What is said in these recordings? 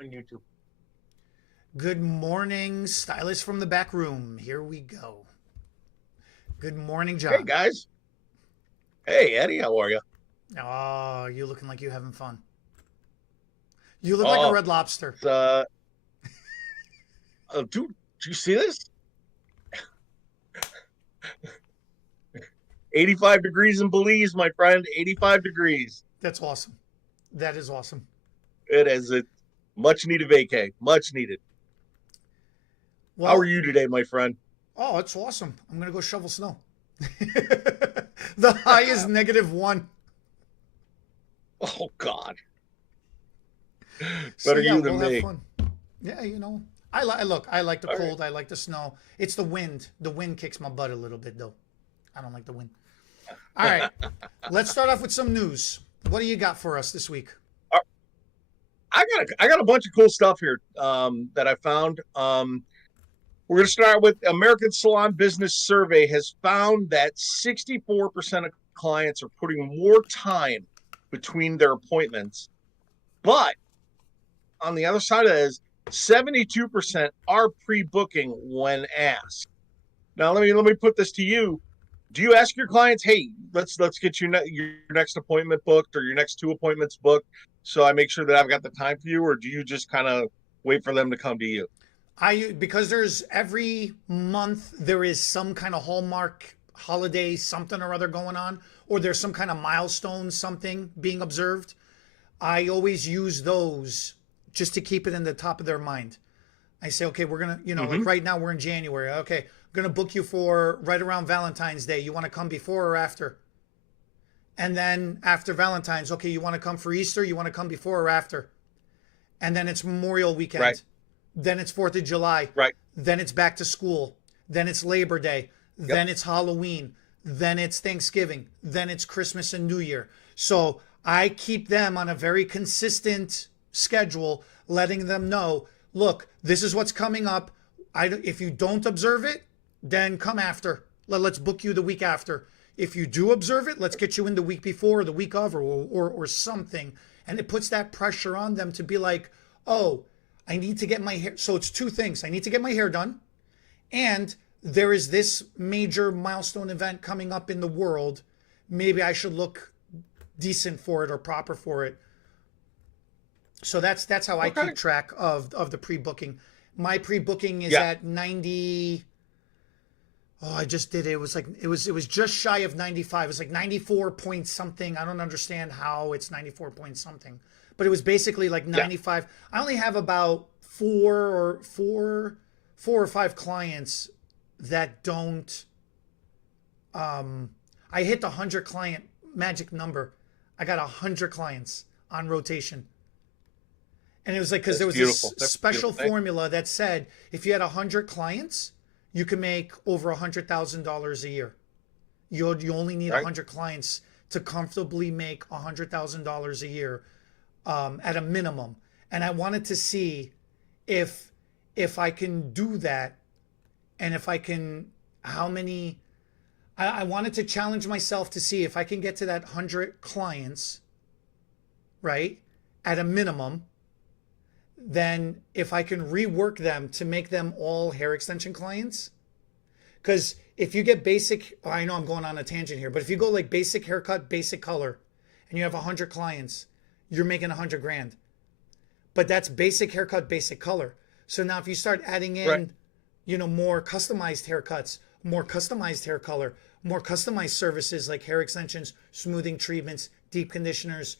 on YouTube. Good morning, stylist from the back room. Here we go. Good morning, Hey John. guys. Hey Eddie, how are you? Oh, you looking like you having fun. You look like a Oh, red lobster. it's, dude, do you see this? 85 degrees in Belize, my friend. 85 degrees. That's awesome. That is awesome. It is a much needed vacay. Much needed. How are Well, you today, my friend? oh, it's awesome. I'm going to go shovel snow. The high is -1. Oh God. So, Better yeah, you we'll than have me. fun. Yeah, I like the All right. cold. I like the snow. It's the wind. The wind kicks my butt a little bit, though. I don't like the wind. All right. Let's start off with some news. What do you got for us this week? I got a bunch of cool stuff here that I found. We're going to start with American Salon Business Survey has found that 64% of clients are putting more time between their appointments. But on the other side of that is 72% are pre-booking when asked. Now let me put this to you. Do you ask your clients, "Hey, let's get your next appointment booked or your next two appointments booked so I make sure that I've got the time for you," or do you just kind of wait for them to come to you? Because there's every month there is some kind of hallmark holiday something or other going on, or there's some kind of milestone something being observed. I always use those just to keep it in the top of their mind. I say, okay, we're gonna, like Mm-hmm. right now we're in January. Okay, I'm gonna book you for right around Valentine's Day. You want to come before or after? And then after Valentine's, okay, you want to come for Easter? You want to come before or after? And then it's Memorial Right, Weekend. Then it's 4th of July. right. Then it's back to school. Then it's Labor Day. Yep. Then it's Halloween. Then it's Thanksgiving. Then it's Christmas and New Year. So I keep them on a very consistent schedule, letting them know, look, this is what's coming up. If you don't observe it, then come after. Let's book you the week after. If you do observe it, let's get you in the week before, or the week of, or something. And it puts that pressure on them to be like, oh, I need to get my hair. So it's two things. I need to get my hair done, and there is this major milestone event coming up in the world. Maybe I should look decent for it or proper for it. So that's how I Okay. keep track of the pre-booking. My pre-booking is Yeah. at 90. Oh, I just did it. It was just shy of 95. It was like 94 point something. I don't understand how it's 94 point something. But it was basically like Yeah. 95. I only have about four or five clients that don't I hit the 100 client magic number. I got 100 clients on rotation. And it was like, because there That's was this beautiful. That's a special beautiful thing. formula that said if you had 100 clients, you can make over $100,000 a year. You only need Right. 100 clients to comfortably make $100,000 a year, at a minimum. And I wanted to see if I can do that, and if I can, how many. I wanted to challenge myself to see if I can get to that 100 clients, right, at a minimum. Then if I can rework them to make them all hair extension clients. Because if you get basic, I know I'm going on a tangent here, but if you go like basic haircut, basic color, and you have 100 clients, you're making 100 grand. But that's basic haircut, basic color. So now if you start adding Right. in, more customized haircuts, more customized hair color, more customized services like hair extensions, smoothing treatments, deep conditioners,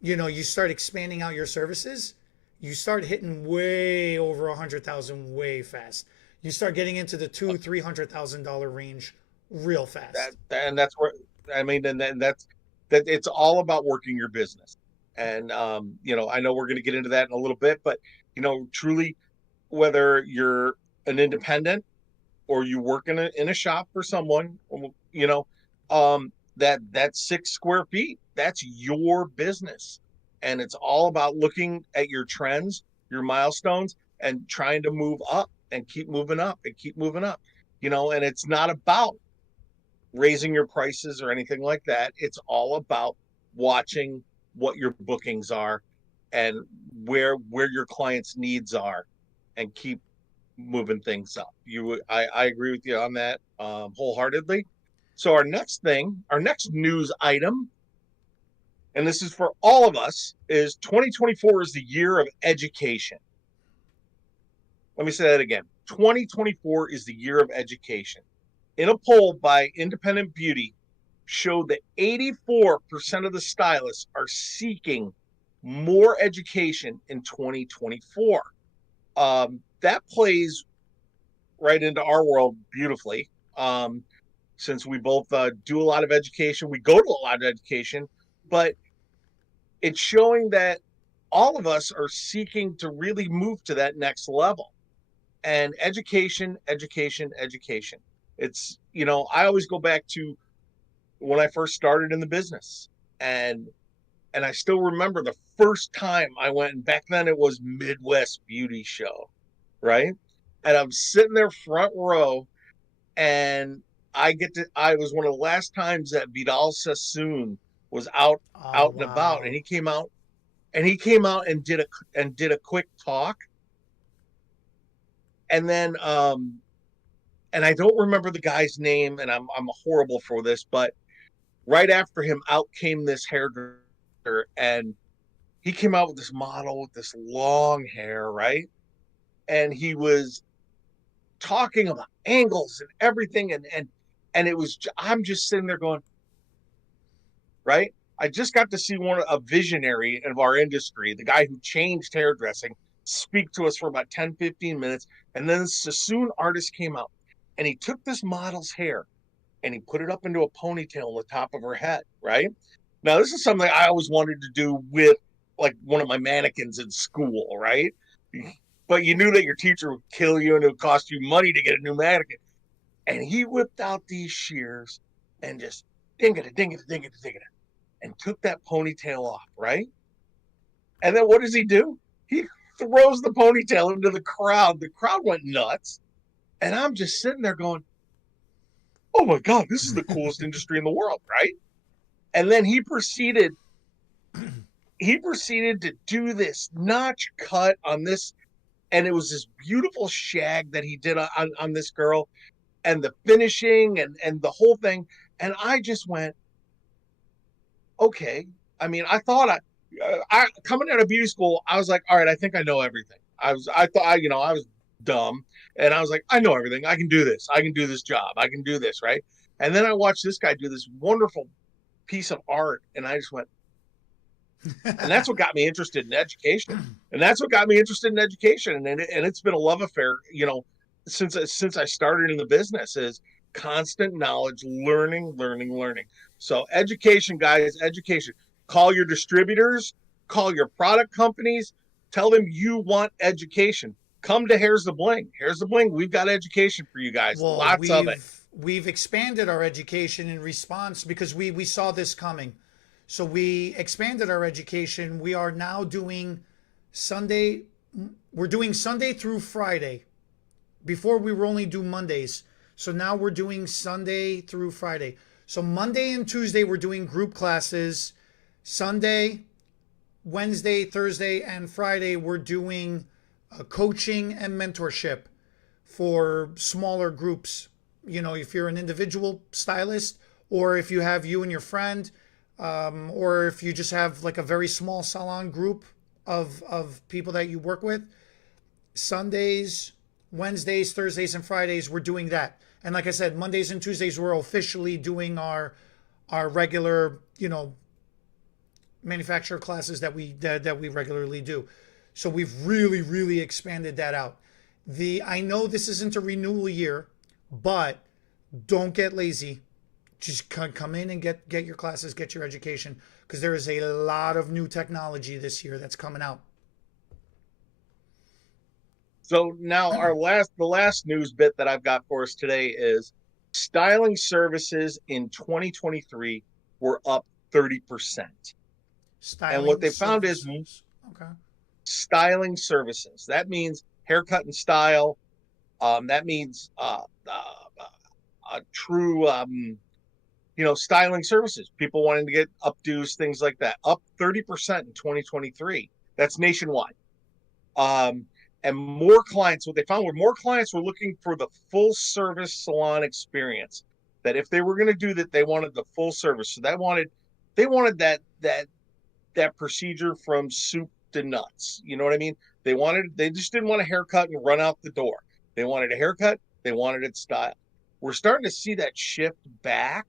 you start expanding out your services, you start hitting way over 100,000 way fast. You start getting into the $200,000-300,000 range real fast. And that's where I mean, and that it's all about working your business. And I know we're going to get into that in a little bit, but truly, whether you're an independent or you work in a shop for someone, that 6 square feet, that's your business, and it's all about looking at your trends, your milestones, and trying to move up and keep moving up and keep moving up. And it's not about raising your prices or anything like that. It's all about watching what your bookings are and where your clients' needs are, and keep moving things up. I agree with you on that wholeheartedly. So our next news item, and this is for all of us, is 2024 is the year of education. Let me say that again. 2024 is the year of education. In a poll by Independent Beauty, showed that 84% of the stylists are seeking more education in 2024. That plays right into our world beautifully. Since we both do a lot of education, we go to a lot of education, but it's showing that all of us are seeking to really move to that next level. And education, education, education. It's, I always go back to when I first started in the business. And I still remember the first time I went, and back then it was Midwest Beauty Show, right? And I'm sitting there front row, and I was one of the last times that Vidal Sassoon was Oh, out and about, and wow. he came out and did a quick talk, and then and I don't remember the guy's name, and I'm horrible for this, but right after him, out came this hairdresser, and he came out with this model with this long hair, right? And he was talking about angles and everything, and it was, I'm just sitting there going, right? I just got to see a visionary of our industry, the guy who changed hairdressing, speak to us for about 10, 15 minutes. And then Sassoon artist came out, and he took this model's hair and he put it up into a ponytail on the top of her head, right? Now, this is something I always wanted to do with like one of my mannequins in school, right? But you knew that your teacher would kill you and it would cost you money to get a new mannequin. And he whipped out these shears and just ding it, ding it, ding it, ding it, and took that ponytail off, right? And then what does he do? He throws the ponytail into the crowd. The crowd went nuts. And I'm just sitting there going, oh my God, this is the coolest industry in the world, right? And then he proceeded to do this notch cut on this, and it was this beautiful shag that he did on this girl, and the finishing and the whole thing. And I just went, okay. I mean, I coming out of beauty school, I was like, all right, I think I know everything. I thought, I was dumb, and I was like, I know everything. I can do this. I can do this job. I can do this, right? And then I watched this guy do this wonderful piece of art, and I just went, and that's what got me interested in education. And that's what got me interested in education, and it's been a love affair, since I started in the business, is constant knowledge, learning, learning, learning. So education, guys, education. Call your distributors, call your product companies, tell them you want education. Come to Here's the Bling. Here's the Bling. We've got education for you guys. Well, Lots of it. we've expanded our education in response because we saw this coming. So we expanded our education. We are now doing Sunday. We're doing Sunday through Friday. Before we were only do Mondays. So now we're doing Sunday through Friday. So Monday and Tuesday we're doing group classes. Sunday, Wednesday, Thursday, and Friday we're doing coaching and mentorship for smaller groups. If you're an individual stylist, or if you have you and your friend, or if you just have like a very small salon group of people that you work with, Sundays, Wednesdays, Thursdays, and Fridays, we're doing that. And like I said, Mondays and Tuesdays, we're officially doing our regular, manufacturer classes that we regularly do. So we've really, really expanded that out. I know this isn't a renewal year, but don't get lazy. Just come in and get your classes, get your education, because there is a lot of new technology this year that's coming out. So now the last news bit that I've got for us today is styling services in 2023 were up 30%. And what Styling they found is services. Okay. styling services. That means haircut and style. That means true, styling services. People wanting to get updos, things like that, up 30% in 2023. That's nationwide. And more clients, what they found were more clients were looking for the full service salon experience. That if they were going to do that, they wanted the full service. So they wanted that procedure from soup to nuts. You know what I mean? They just didn't want a haircut and run out the door. They wanted a haircut. They wanted it styled. We're starting to see that shift back,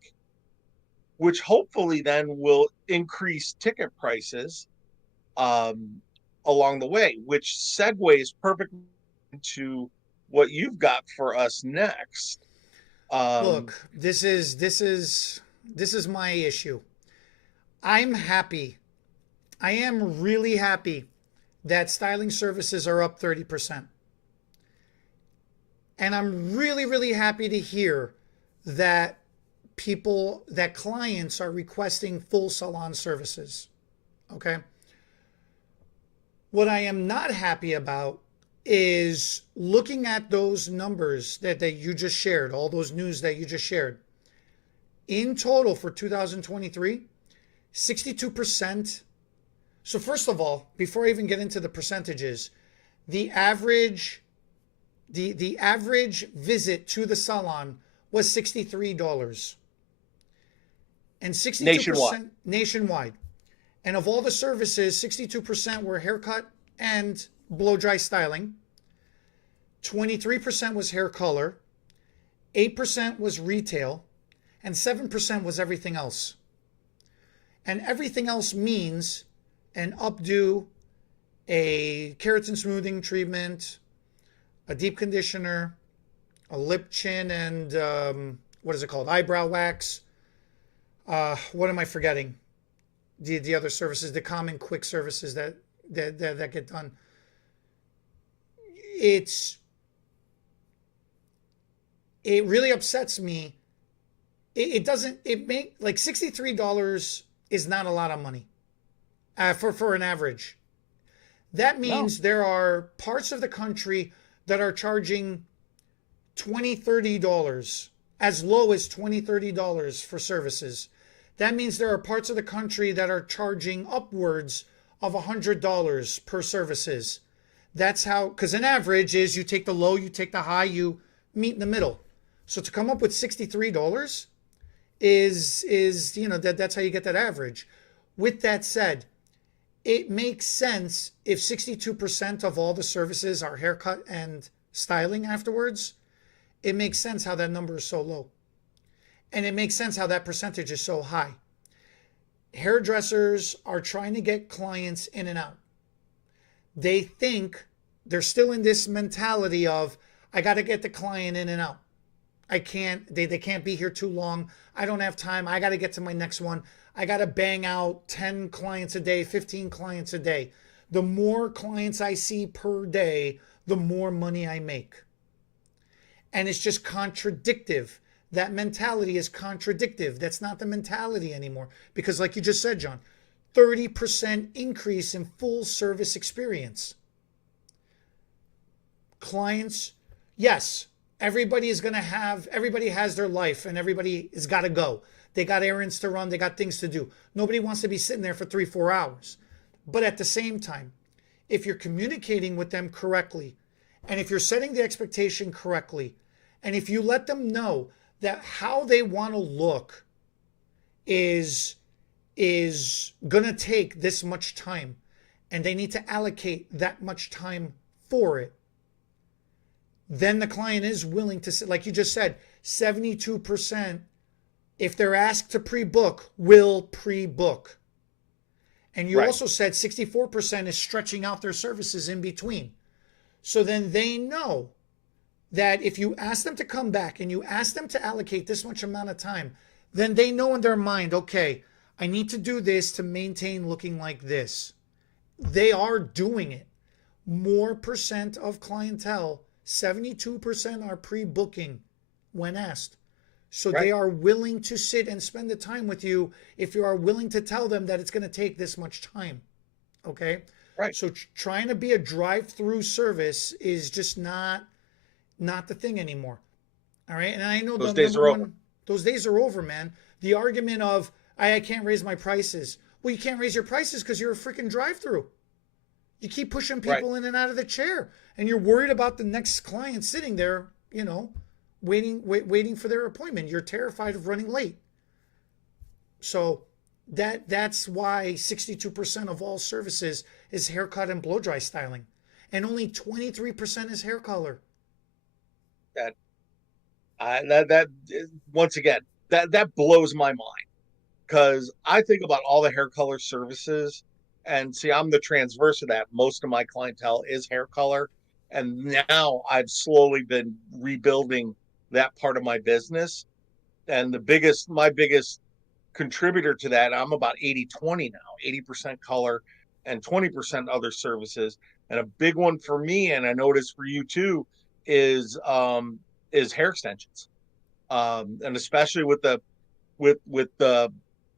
which hopefully then will increase ticket prices along the way, which segues perfectly into what you've got for us next. Look, this is my issue. I'm happy. I am really happy that styling services are up 30%. And I'm really, really happy to hear that clients are requesting full salon services. Okay. What I am not happy about is looking at those numbers that you just shared, all those news that you just shared. In total for 2023, 62%. So first of all, before I even get into the percentages, the average visit to the salon was $63. And 62% nationwide. And of all the services, 62% were haircut and blow dry styling. 23% was hair color. 8% was retail. And 7% was everything else. And everything else means an updo, a keratin smoothing treatment, a deep conditioner, a lip, chin, and what is it called? Eyebrow wax. What am I forgetting? The other services, the common quick services that get done. It really upsets me. It make like $63 is not a lot of money for an average. That means there are parts of the country that are charging $20, $30, as low as $20, $30 for services. That means there are parts of the country that are charging upwards of $100 per services. That's how, because an average is you take the low, you take the high, you meet in the middle. So to come up with $63 is that's how you get that average. With that said, it makes sense if 62% of all the services are haircut and styling afterwards. It makes sense how that number is so low. And it makes sense how that percentage is so high. Hairdressers are trying to get clients in and out. They think they're still in this mentality of, I got to get the client in and out. They can't be here too long. I don't have time. I got to get to my next one. I got to bang out 10 clients a day, 15 clients a day. The more clients I see per day, the more money I make. And it's just contradictive. That mentality is contradictive. That's not the mentality anymore. Because like you just said, John, 30% increase in full service experience. Clients, yes, everybody has their life and everybody has got to go. They got errands to run. They got things to do. Nobody wants to be sitting there for 3-4 hours. But at the same time, if you're communicating with them correctly, and if you're setting the expectation correctly, and if you let them know that how they want to look is going to take this much time, and they need to allocate that much time for it, then the client is willing to, like you just said, 72%, if they're asked to pre-book, will pre-book. And you also said 64% is stretching out their services in between. So then they know that if you ask them to come back and you ask them to allocate this much amount of time, then they know in their mind, okay, I need to do this to maintain looking like this. They are doing it. More percent of clientele, 72% are pre-booking when asked. So they are willing to sit and spend the time with you if you are willing to tell them that it's going to take this much time. Okay? Right. So trying to be a drive-through service is just not the thing anymore. All right? And I know those days are over. Those days are over, man. The argument of, I can't raise my prices. Well, you can't raise your prices because you're a freaking drive-through. You keep pushing Right. people in and out of the chair, and you're worried about the next client sitting there, waiting for their appointment. You're terrified of running late. So that's why 62% of all services is haircut and blow dry styling, and only 23% is hair color. That that once again, that blows my mind, because I think about all the hair color services, and see, I'm the transverse of that. Most of my clientele is hair color, and now I've slowly been rebuilding that part of my business. And my biggest contributor to that, I'm about 80-20 now, 80% color and 20% other services. And a big one for me, and I noticed for you too, is hair extensions. And especially with the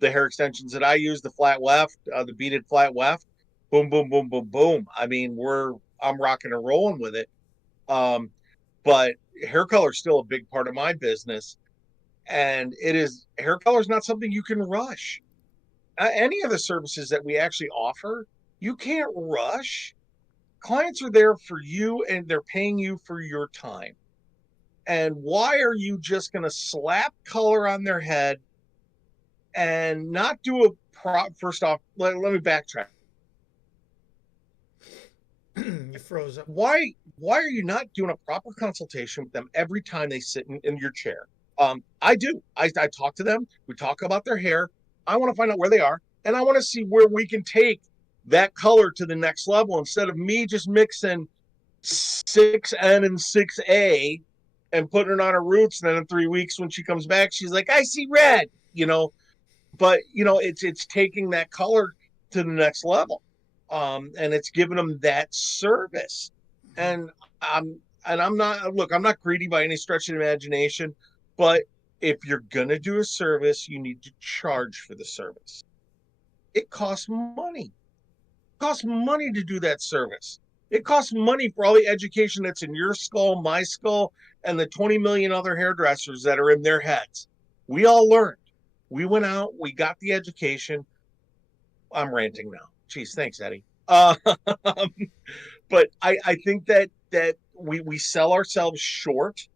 hair extensions that I use, the flat weft, the beaded flat weft, boom, boom, boom, boom, boom. I mean, I'm rocking and rolling with it. But hair color is still a big part of my business, and hair color is not something you can rush. Any of the services that we actually offer, you can't rush. Clients are there for you, and they're paying you for your time. And why are you just going to slap color on their head and not do a first off, let me backtrack. You froze up. Why are you not doing a proper consultation with them every time they sit in your chair? I do. I talk to them. We talk about their hair. I want to find out where they are, and I want to see where we can take that color to the next level, instead of me just mixing 6N and 6A and putting it on her roots. And then in 3 weeks, when she comes back, she's like, I see red, but it's taking that color to the next level. And it's giving them that service. And I'm not greedy by any stretch of the imagination, but if you're gonna do a service, you need to charge for the service. It costs money. It costs money to do that service. It costs money for all the education that's in your skull, my skull, and the 20 million other hairdressers that are in their heads. We all learned. We went out, we got the education. I'm ranting now. Geez, thanks, Eddie. But I think that we sell ourselves short,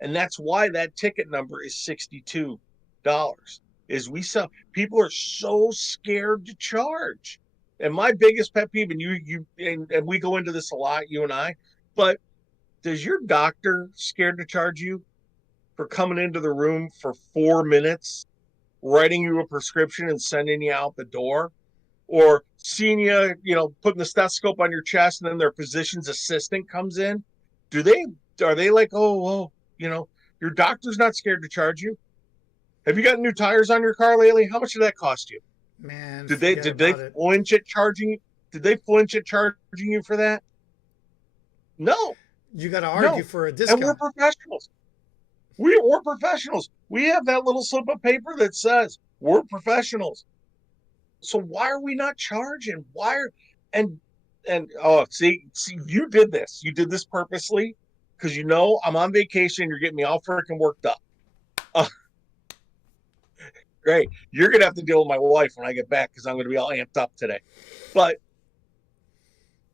and that's why that ticket number is $62. Is people are so scared to charge. And my biggest pet peeve, and we go into this a lot, you and I, but does your doctor scared to charge you for coming into the room for 4 minutes, writing you a prescription and sending you out the door? Or seeing you, putting the stethoscope on your chest, and then their physician's assistant comes in? Are they like, oh, your doctor's not scared to charge you? Have you got new tires on your car lately? How much did that cost you? Man, Did they flinch at charging you? Did they flinch at charging you for that? No. You got to argue for a discount. And we're professionals. We're professionals. We have that little slip of paper that says we're professionals. So why are we not charging? See, you did this. You did this purposely, because I'm on vacation. You're getting me all freaking worked up. Great. You're gonna have to deal with my wife when I get back, because I'm gonna be all amped up today. But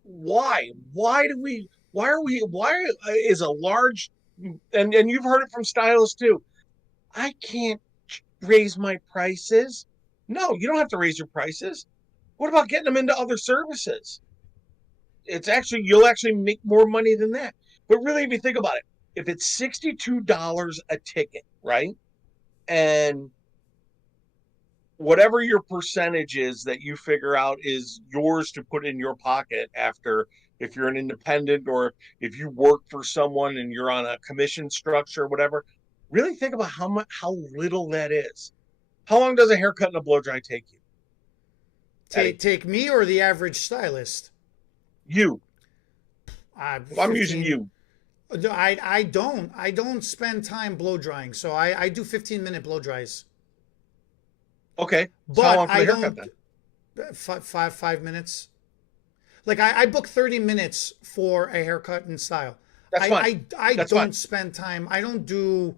why? Why is a large, and you've heard it from stylists too, I can't raise my prices. No, you don't have to raise your prices. What about getting them into other services? You'll actually make more money than that. But really, if you think about it, if it's $62 a ticket, right? And whatever your percentage is that you figure out is yours to put in your pocket after, if you're an independent or if you work for someone and you're on a commission structure or whatever, really think about how little that is. How long does a haircut and a blow dry take you? Take me or the average stylist? You. 15, I'm using you. I don't spend time blow drying, so I do 15-minute blow dries. Okay. But how long for I the haircut don't. 5 minutes. Like I book 30 minutes for a haircut and style. That's fine. I That's don't fine. spend time. I don't do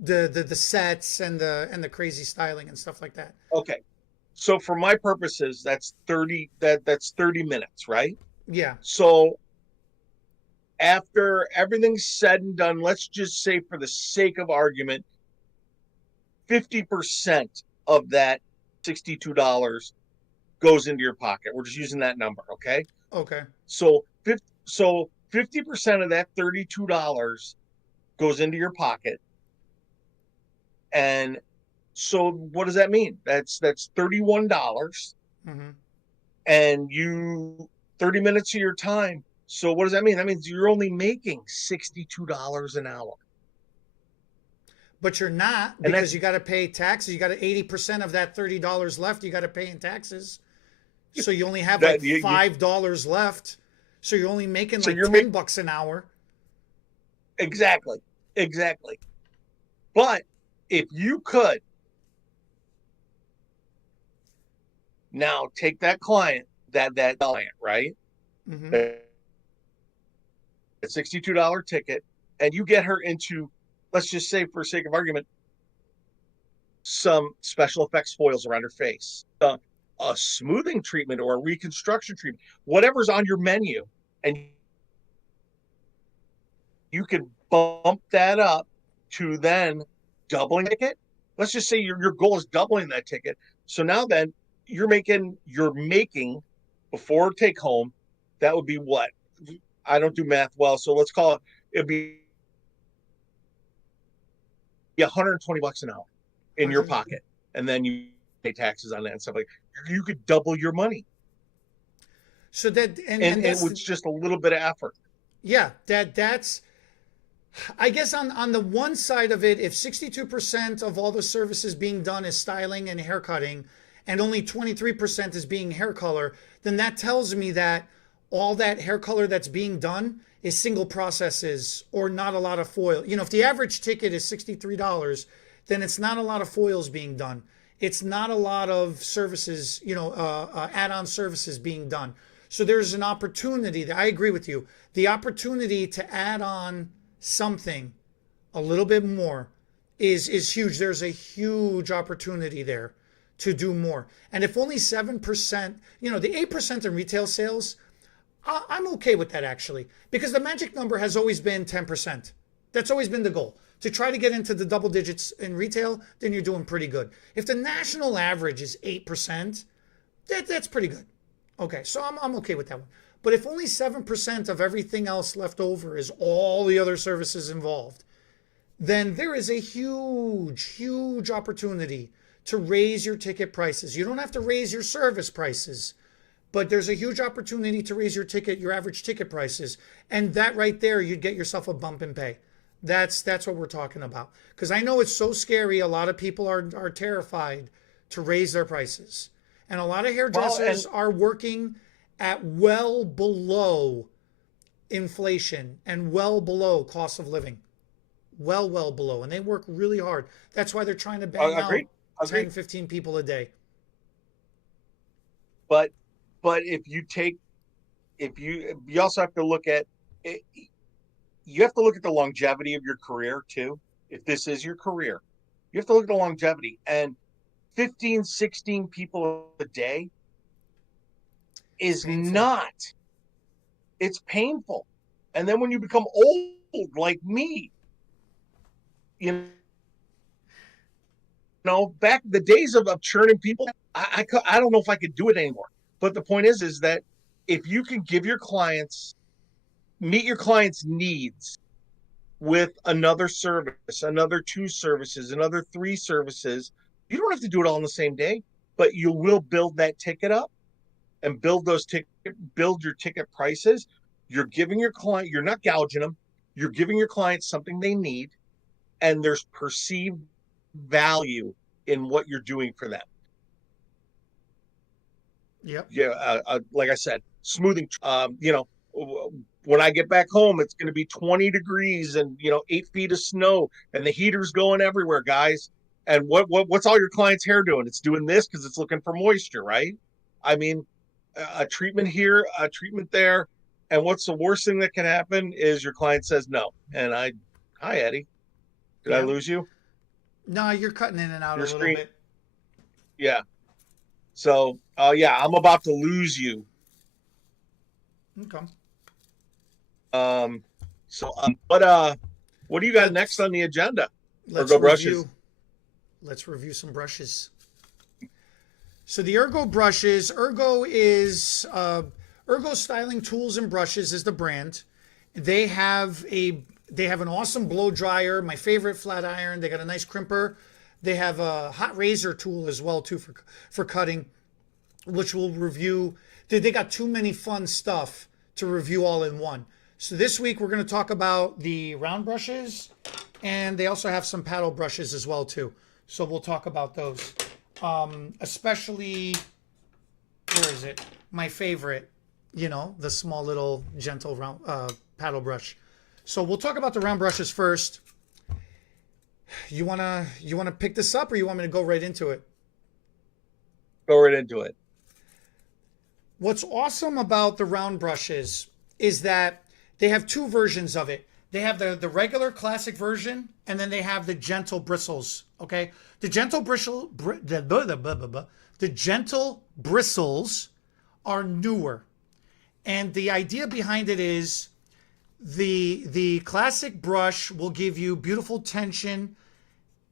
the sets and the crazy styling and stuff like that. Okay. So for my purposes, that's 30 minutes, right? Yeah. So after everything's said and done, let's just say for the sake of argument, 50% of that $62 goes into your pocket. We're just using that number, okay? Okay. So 50% of that $32 goes into your pocket. And so what does that mean? That's $31 Mm-hmm. and you 30 minutes of your time. So what does that mean? That means you're only making $62 an hour. But you're not, And because that's you got to pay taxes. You got 80% of that $30 left. You got to pay in taxes. So you only have like that you $5 left. So you're only making so like you're making $10 an hour. exactly. Exactly. But if you could now take that client, that client, right? Mm-hmm. That $62 ticket, and you get her into, let's just say for sake of argument, some special effects foils around her face, a smoothing treatment or a reconstruction treatment, whatever's on your menu, and you could bump that up to then doubling the ticket. Let's just say your goal is doubling that ticket. So now then you're making before take home, that would be what? I don't do math well, so let's call it'd be $120 an hour in your 100. pocket. And then you pay taxes on that and stuff like that. You could double your money. So that And and it that's was just a little bit of effort. yeah, that's I guess on the one side of it, if 62% of all the services being done is styling and hair cutting, and only 23% is being hair color, then that tells me that all that hair color that's being done is single processes or not a lot of foil. If the average ticket is $63, then it's not a lot of foils being done. It's not a lot of services, add-on services being done. So there's an opportunity that I agree with you. The opportunity to add on something a little bit more is huge. There's a huge opportunity there to do more. And if only 7%, the 8% in retail sales, I'm okay with that actually, because the magic number has always been 10%. That's always been the goal. To try to get into the double digits in retail, then you're doing pretty good. If the national average is 8%, that's pretty good. Okay, so I'm okay with that one. But if only 7% of everything else left over is all the other services involved, then there is a huge, huge opportunity to raise your ticket prices. You don't have to raise your service prices, but there's a huge opportunity to raise your average ticket prices. And that right there, you'd get yourself a bump in pay. That's what we're talking about. Because I know it's so scary. A lot of people are terrified to raise their prices. And a lot of hairdressers are working at well below inflation and well below cost of living. Well below. And they work really hard. That's why they're trying to bang out 10, 15 people a day. But you also have to look at it, you have to look at the longevity of your career too. If this is your career, you have to look at the longevity, and 15, 16 people a day is not, it's painful. And then when you become old like me, back the days of churning people, I don't know if I could do it anymore. But the point is that if you can meet your clients' needs with another service, another 2 services, another 3 services, you don't have to do it all in the same day, but you will build that ticket up and build your ticket prices. You're giving your client, you're not gouging them, you're giving your clients something they need, and there's perceived value in what you're doing for them. Yep. Yeah, like I said, smoothing. When I get back home, it's going to be 20 degrees and 8 feet of snow, and the heater's going everywhere, guys. And what's all your clients' hair doing? It's doing this because it's looking for moisture, right? I mean, a treatment here, a treatment there, and what's the worst thing that can happen is your client says no. And hi Eddie, did I Yeah. lose you? No, you're cutting in and out Your a little screen, bit. yeah. So, yeah, I'm about to lose you. Okay. What do you got Let's next on the agenda? let's Ergo brushes. review. Let's review some brushes. So the Ergo brushes, Ergo Styling Tools and Brushes is the brand. They have an awesome blow dryer, my favorite flat iron. They got a nice crimper. They have a hot razor tool as well too for cutting, which we'll review. They got too many fun stuff to review all in one. So this week we're going to talk about the round brushes, and they also have some paddle brushes as well too. So we'll talk about those. Especially, where is it? My favorite, the small little gentle round paddle brush. So we'll talk about the round brushes first. You wanna pick this up, or you want me to go right into it? Go right into it. What's awesome about the round brushes is that they have two versions of it. They have the regular classic version, and then they have the gentle bristles. Okay, the gentle the gentle bristles are newer, and the idea behind it is the classic brush will give you beautiful tension.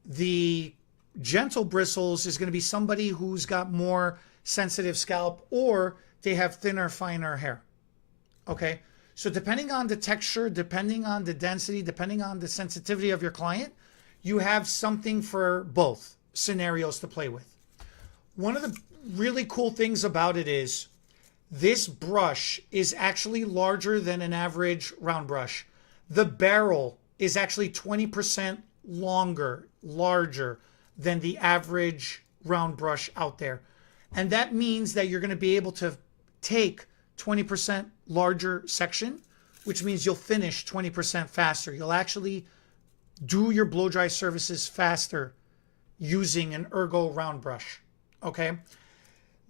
The gentle bristles is going to be somebody who's got more sensitive scalp, or they have thinner, finer hair. Okay, so depending on the texture, depending on the density, depending on the sensitivity of your client, you have something for both scenarios to play with. One of the really cool things about it is this brush is actually larger than an average round brush. The barrel is actually 20% larger than the average round brush out there. And that means that you're going to be able to take 20% larger section, which means you'll finish 20% faster. You'll actually do your blow dry services faster using an Ergo round brush. Okay.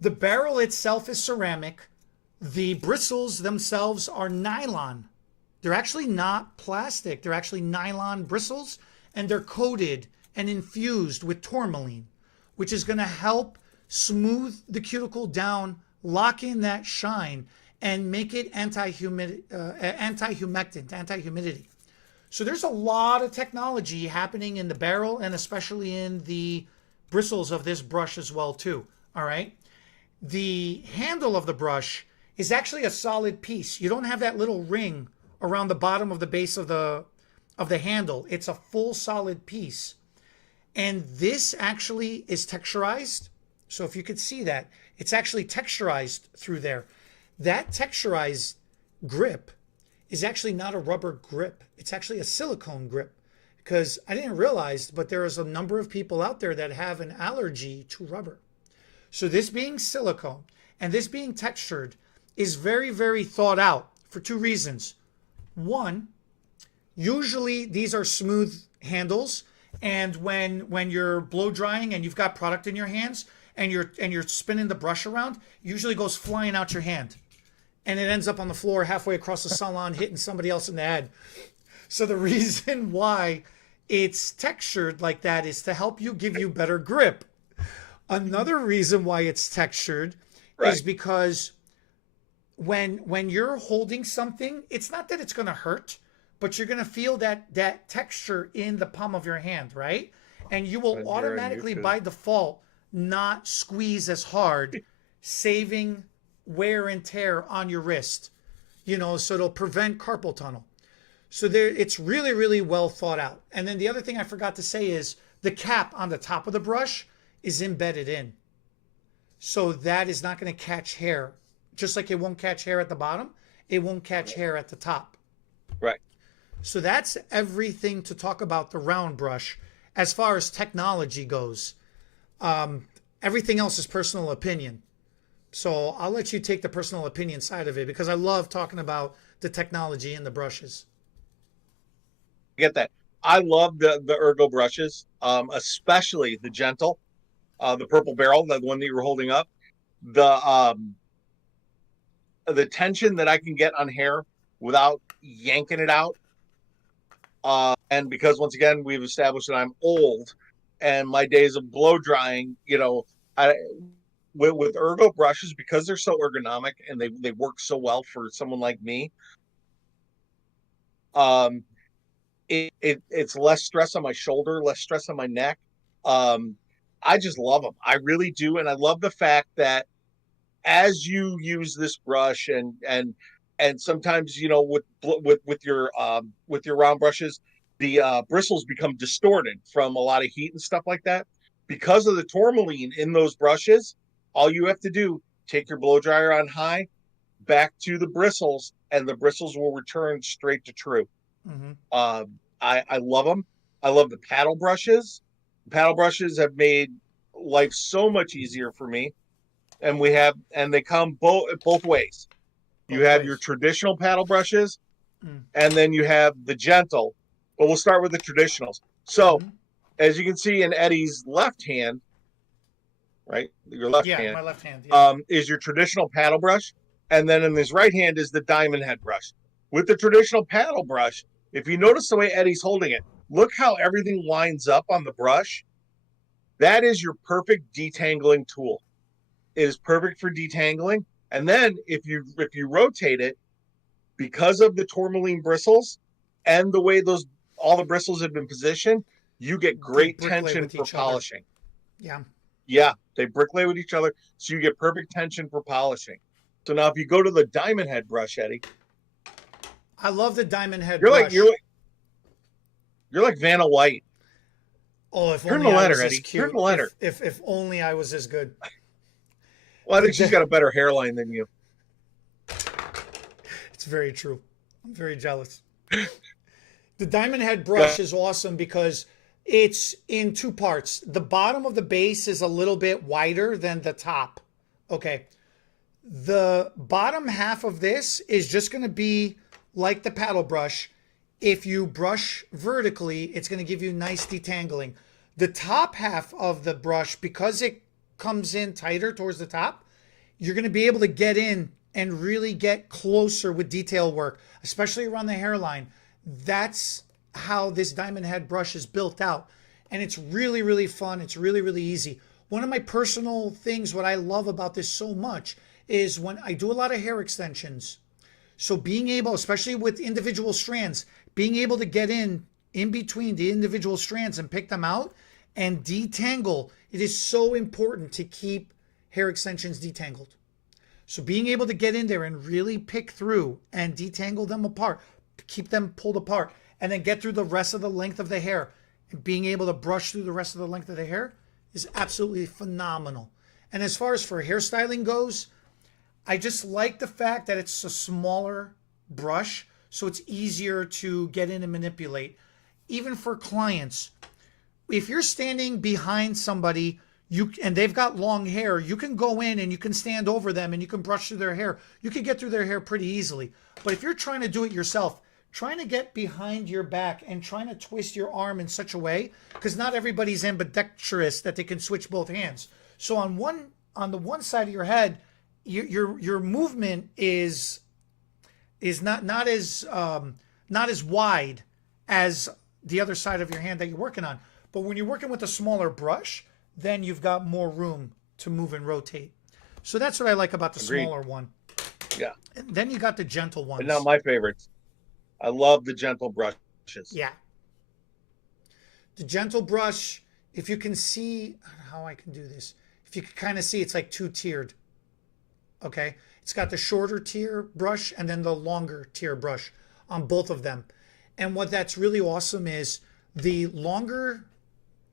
The barrel itself is ceramic. The bristles themselves are nylon. They're actually not plastic. They're actually nylon bristles, and they're coated and infused with tourmaline, which is going to help smooth the cuticle down, lock in that shine, and make it anti-humectant, anti-humidity. So there's a lot of technology happening in the barrel, and especially in the bristles of this brush as well too. All right. The handle of the brush is actually a solid piece. You don't have that little ring around the bottom of the base of the handle. It's a full solid piece. And this actually is texturized. So if you could see that, it's actually texturized through there. That texturized grip is actually not a rubber grip. It's actually a silicone grip, because I didn't realize, but there is a number of people out there that have an allergy to rubber. So this being silicone and this being textured is very, very thought out for two reasons. One, usually these are smooth handles, and when you're blow drying and you've got product in your hands and you're spinning the brush around, it usually goes flying out your hand, and it ends up on the floor halfway across the salon, hitting somebody else in the head. So the reason why it's textured like that is to help you, give you better grip. Another reason why it's textured is because when you're holding something, it's not that it's going to hurt, but you're going to feel that texture in the palm of your hand, right? And you will automatically, by default, not squeeze as hard, saving wear and tear on your wrist, so it'll prevent carpal tunnel. So it's really, really well thought out. And then the other thing I forgot to say is the cap on the top of the brush is embedded in. So that is not going to catch hair. Just like it won't catch hair at the bottom, it won't catch hair at the top. Right. So that's everything to talk about the round brush as far as technology goes. Everything else is personal opinion. So I'll let you take the personal opinion side of it, because I love talking about the technology in the brushes. I get that. I love the Ergo brushes, especially the gentle, the purple barrel, the one that you were holding up. The tension that I can get on hair without yanking it out. And because once again, we've established that I'm old and my days of blow drying, with Ergo brushes, because they're so ergonomic and they work so well for someone like me. It's less stress on my shoulder, less stress on my neck. I just love them. I really do, and I love the fact that as you use this brush and sometimes with your round brushes, the bristles become distorted from a lot of heat and stuff like that. Because of the tourmaline in those brushes, all you have to do, take your blow dryer on high, back to the bristles, and the bristles will return straight to true. Mm-hmm. I love them. I love the paddle brushes. Paddle brushes have made life so much easier for me. And they come both ways. You have your traditional paddle brushes, and then you have the gentle. But we'll start with the traditionals. So, as you can see in Eddie's left hand, right, your left hand, my left hand, is your traditional paddle brush, and then in his right hand is the diamond head brush. With the traditional paddle brush, if you notice the way Eddie's holding it, look how everything lines up on the brush. That is your perfect detangling tool. It is perfect for detangling. And then if you rotate it, because of the tourmaline bristles and the way all the bristles have been positioned, you get great tension for polishing. Yeah, they bricklay with each other, so you get perfect tension for polishing. So now if you go to the diamond head brush, Eddie, I love the diamond head brush. You're like Vanna White. Oh, if turn only the letter, I was Eddie. as cute. Turn the letter. If only I was as good. Well, I think she's got a better hairline than you. It's very true. I'm very jealous. The diamond head brush is awesome because it's in two parts. The bottom of the base is a little bit wider than the top. Okay. The bottom half of this is just going to be like the paddle brush. If you brush vertically, it's going to give you nice detangling. The top half of the brush, because it comes in tighter towards the top, you're going to be able to get in and really get closer with detail work, especially around the hairline. That's how this diamond head brush is built out. And it's really, really fun. It's really, really easy. One of my personal things, what I love about this so much, is when I do a lot of hair extensions. So being able, especially with individual strands, being able to get in between the individual strands and pick them out and detangle, it is so important to keep hair extensions detangled. So being able to get in there and really pick through and detangle them apart, keep them pulled apart, and then get through the rest of the length of the hair, and being able to brush through the rest of the length of the hair is absolutely phenomenal. And as far as for hairstyling goes, I just like the fact that it's a smaller brush, so it's easier to get in and manipulate. Even for clients, if you're standing behind somebody and they've got long hair, you can go in and you can stand over them and you can brush through their hair. You can get through their hair pretty easily. But if you're trying to do it yourself, trying to get behind your back and trying to twist your arm in such a way, because not everybody's ambidextrous that they can switch both hands. So on the one side of your head, your movement is not as wide as the other side of your hand that you're working on. But when you're working with a smaller brush, then you've got more room to move and rotate. So that's what I like about the smaller one. Yeah. And then you got the gentle ones. And now my favorites. I love the gentle brushes. Yeah. The gentle brush, if you can see how I can do this, if you can kind of see, it's like two-tiered. Okay. It's got the shorter tier brush and then the longer tier brush on both of them. And what that's really awesome is the longer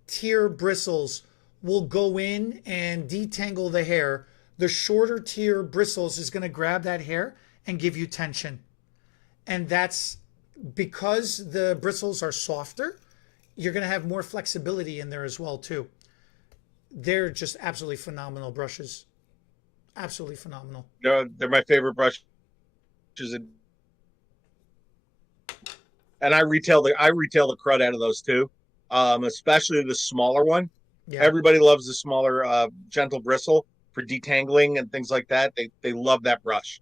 tier bristles will go in and detangle the hair. The shorter tier bristles is going to grab that hair and give you tension. And that's because the bristles are softer, you're going to have more flexibility in there as well too. They're just absolutely phenomenal brushes. Absolutely phenomenal. They're my favorite brushes. And I retail the crud out of those too. Especially the smaller one. Yeah. Everybody loves the smaller gentle bristle for detangling and things like that. They love that brush.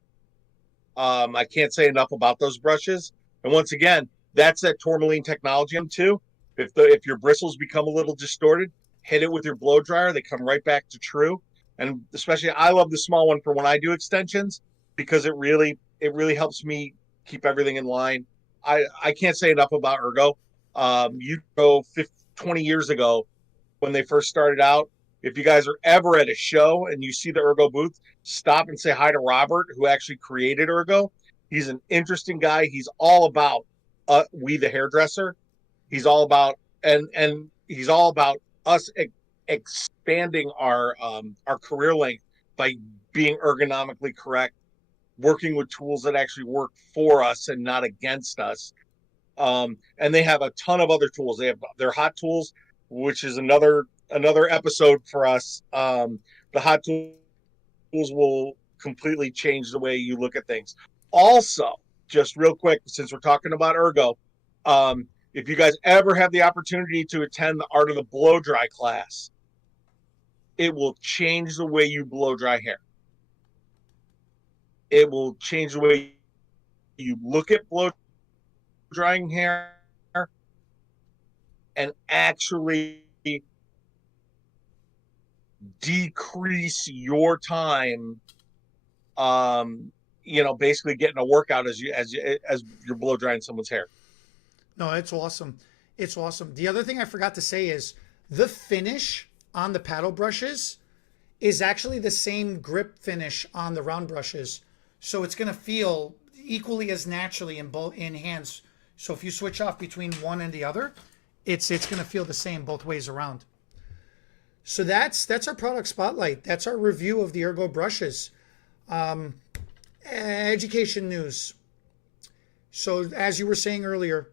I can't say enough about those brushes. And once again, that's that tourmaline technology too. If your bristles become a little distorted, hit it with your blow dryer. They come right back to true. And especially I love the small one for when I do extensions, because it really helps me keep everything in line. I can't say enough about Ergo. You go 20 years ago when they first started out. If you guys are ever at a show and you see the Ergo booth, stop and say hi to Robert, who actually created Ergo. He's an interesting guy. He's all about we the hairdresser. He's all about and he's all about us expanding our career length by being ergonomically correct, working with tools that actually work for us and not against us. And they have a ton of other tools. They have their hot tools, which is another episode for us. The hot tools will completely change the way you look at things. Also, just real quick, since we're talking about Ergo, if you guys ever have the opportunity to attend the Art of the Blow Dry class, it will change the way you blow dry hair. It will change the way you look at blow drying hair and actually decrease your time, basically getting a workout as you're blow drying someone's hair. No, it's awesome. It's awesome. The other thing I forgot to say is the finish on the paddle brushes is actually the same grip finish on the round brushes. So it's going to feel equally as naturally in hands. So if you switch off between one and the other, it's going to feel the same both ways around. So that's our product spotlight. That's our review of the Ergo brushes. Education news. So as you were saying earlier,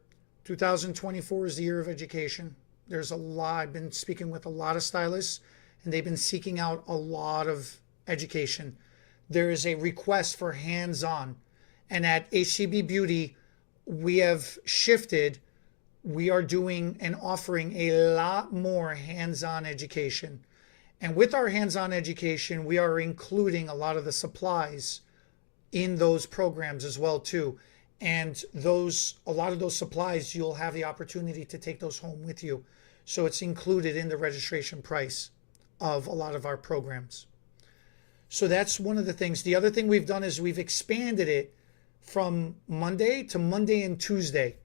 2024 is the year of education. There's a lot. I've been speaking with a lot of stylists, and they've been seeking out a lot of education. There is a request for hands-on. And at HTB Beauty, we have shifted. We are doing and offering a lot more hands-on education. And with our hands-on education, we are including a lot of the supplies in those programs as well too. And a lot of those supplies, you'll have the opportunity to take those home with you. So it's included in the registration price of a lot of our programs. So that's one of the things. The other thing we've done is we've expanded it from Monday to Monday and Tuesday.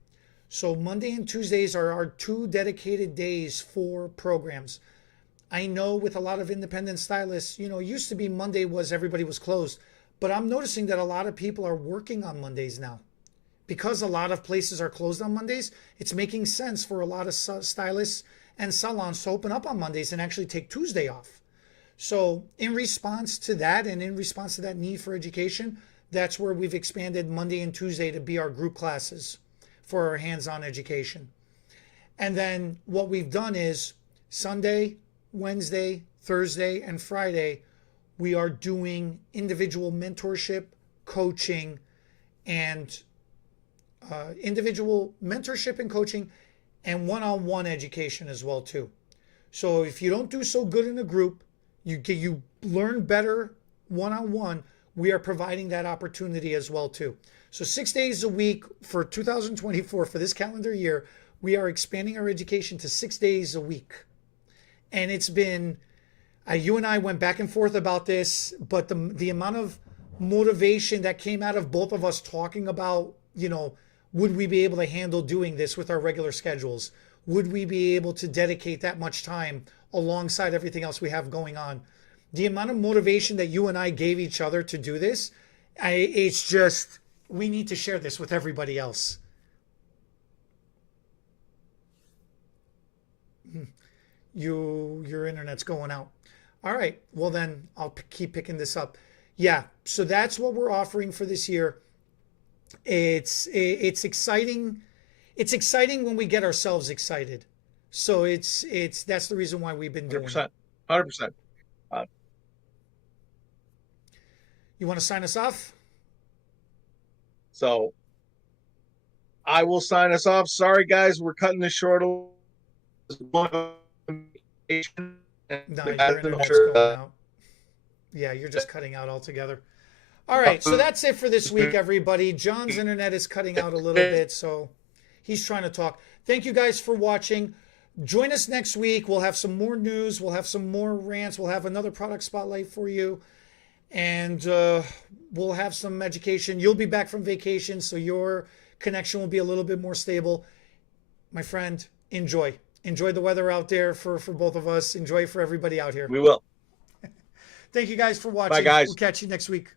So Monday and Tuesdays are our 2 dedicated days for programs. I know with a lot of independent stylists, used to be Monday everybody was closed, but I'm noticing that a lot of people are working on Mondays now. Because a lot of places are closed on Mondays, it's making sense for a lot of stylists and salons to open up on Mondays and actually take Tuesday off. So in response to that and in response to that need for education, that's where we've expanded Monday and Tuesday to be our group classes for our hands-on education. And then what we've done is Sunday, Wednesday, Thursday, and Friday, we are doing individual mentorship, coaching, and one-on-one education as well too. So if you don't do so good in a group, you learn better one-on-one, we are providing that opportunity as well too. So 6 days a week for 2024, for this calendar year, we are expanding our education to 6 days a week. And it's been, you and I went back and forth about this, but the amount of motivation that came out of both of us talking about, would we be able to handle doing this with our regular schedules? Would we be able to dedicate that much time alongside everything else we have going on? The amount of motivation that you and I gave each other to do this, it's just, we need to share this with everybody else. Your internet's going out. All right, well then I'll keep picking this up. Yeah, so that's what we're offering for this year. It's exciting. It's exciting when we get ourselves excited. So that's the reason why we've been doing 100%, it. 100%. You want to sign us off? So I will sign us off. Sorry, guys, we're cutting this short. No, your internet's going out. Yeah, you're just cutting out altogether. All right, so that's it for this week, everybody. John's internet is cutting out a little bit, so he's trying to talk. Thank you guys for watching. Join us next week. We'll have some more news. We'll have some more rants. We'll have another product spotlight for you. And we'll have some education. You'll be back from vacation, so your connection will be a little bit more stable. My friend, enjoy. Enjoy the weather out there for both of us. Enjoy for everybody out here. We will. Thank you guys for watching. Bye, guys. We'll catch you next week.